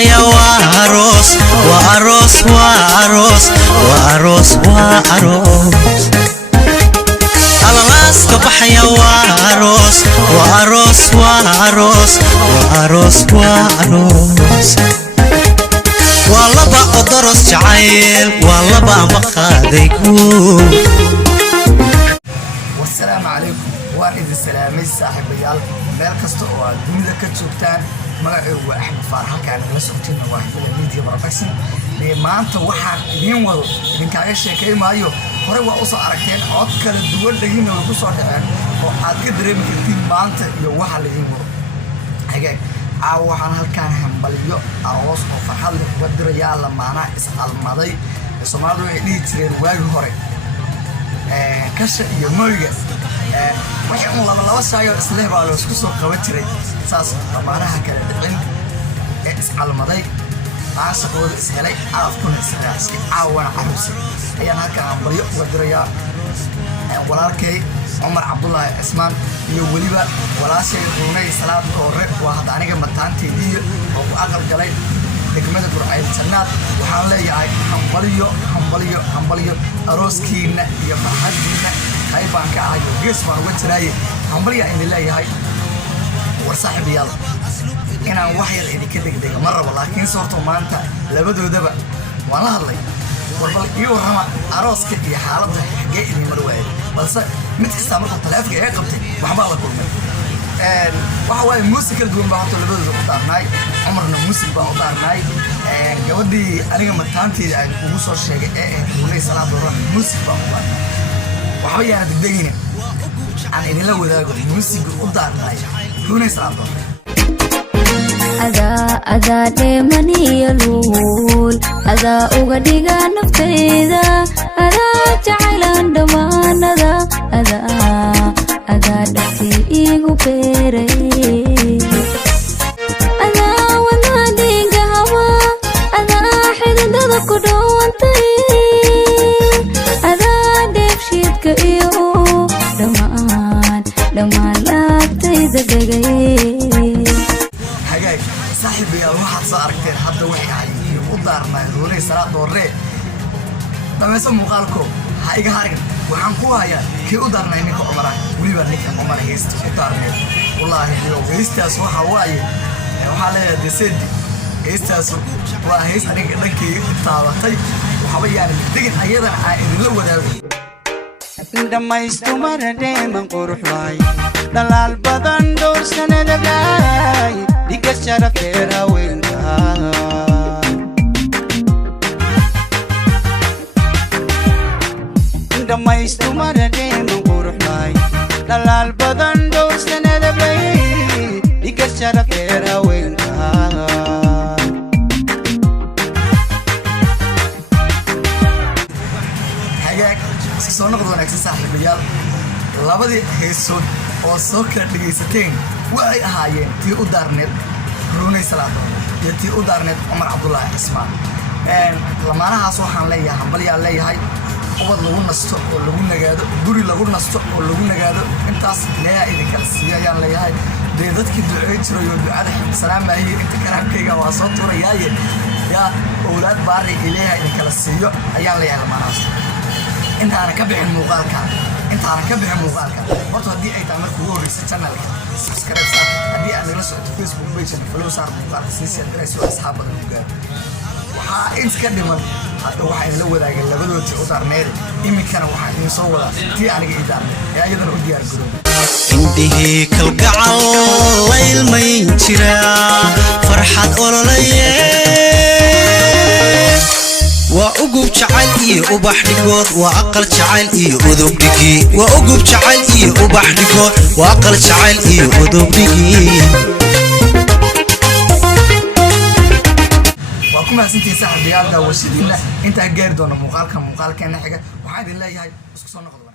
baxaya waa aroos waa aroos waa aroos waa aroos waa aroos alaas ka baxaya waa aroos waa aroos waa aroos waa aroos waa aroos waa laba odoros jacayl waa laba maqaaday guud. والسلام عليكم وإذ السلامي صاحب ريال مال كستو دنيا كتشوفتان magacay waa Axmed Faarax halkaan la socotayna waa xilada media production maanta waxaan idin wado idinkaaga sheekeymaayo hore waa u soo aragteen cod kala duwan dhagina way ku soo dhaceen oo aad ka dareemi kartiin maanta iyo waxa la idin wado hagaag waxaan halkaan hambaliyo aroos oo farxad leh uga dirayaa lamaana is-almaday Soomaalidu ay dhihi jireen waagi hore kasha iyo mooyga waxaan laba shaayo isla baa loo isku soo qaban jiray saas lamaanaha kala dhicin is-almaday aasaqooda ishelay afkuna israacsi caawana carusi ayaan halkaan hambaliyo uga dirayaa walaalkay Umar Abdullahi Ismaan iyo waliba walaashay Ruunay Salaad Koore waa hada aniga mataanteedii oo ku aqal galay degmada Burcayl Jannad waxaan leeyahay hambaliyo arooskiina iyo farxadiina ay baan ka ahayo gees baan uga jiraaye hambaliya in leeyahay war saaxiibayaal inaan wax yar idinka degdego ma rabo laakiin sababto maanta labadoodaba waan la hadlay warbal iyo rama arooska iyo xaaladda xagee idin mar waayay balse mid kasta marka taleefanka ay qabtay waxba la kulmay waxa way musical duwan baa horta labadooda ku daarnay Umarna music baa u daarnay gabadhii aniga mataanteeda ay ugu soo sheegay Ruunay Salaad music baa u daarnay waxba yaan degdegina aan idinla wadaago music u daarnay Ruunay Salaad ada demani yalul ada uga dhiga naftayda ada jacaylan dhamaanada ada dhaqi igu beeray ada wada dhiga hawa ada xididada ku dhawantay ada dheefshiidka iyo dhamaan laabtayda degay صاحبي waxaad soo aragteen hadda waxay ahayd u daarnay Ruunay Salaad Doore dhamayso muuqaalko ha iga harin waxaan ku hayaa kii u daarnay ninka Umar waliba ninka Umar heesta u daarnay wallahi heestaas waxa waaye waxa leeyahay desid heestaas waa hees aniga dhankii taabatay waxba yaan digin ayadan aan idin wadaago dhamaysto maradheeman qurux waay dhalaal badan dhowr sanada gaay dhiga sharafeer haweenka dhamaysto maradheeman qurux waay dhalaal badan dhowr sanada gaay dhiga sharafeer haweenka soo noqdo wanaagsan saaxiibayaal labadii heesood oo soo kala dhageysateen waxay ahaayeen tii u daarneed Ruunay Salaad iyo tii u daarneed Umar Abdullahi Ismaan lamaanahaas waxaan leeyahay hambaliyaa leeyahay ubad lagu nasto oo lagu nagaado guri lagu nasto oo lagu nagaado intaas leeyahay idin kala siiyayaan leeyahay dadkii duceey jiray oo ducada salaamaayay inta karaamkayga waa soo tuurayay yaa awlaad baari ilaahay idin kala siiyo ayaan leeyahay lamaanahaas intaana ka bixin muuqaalka horta haddii ay tahay markii ugu horreysay channelka subscribe saar haddii aad nala socoto Facebook page follow saar muuqaalka si aad u asxaab badan u gaaro waxaa inta ka dhiman hadda waxaa idinla wadaagay labadoodii u daarneed iminkana waxaa idin soo wadaa tii aniga ii daarneed ee ayadana u diyaar garoob indhihii kalgacal la ilmayn jira farxad ololaye waa ugub jacayl iyo ubax dhigood waa aqal jacayl iyo udub dhigi waa ugub jacayl iyo ubax dhigood waa aqal jacayl iyo udub dhigi waa ku mahadsantihiin saaxiibayaal daawashadiina intaa gaari doona muuqaalkeena xiga waxaan idin leeyahay isku soo noqdo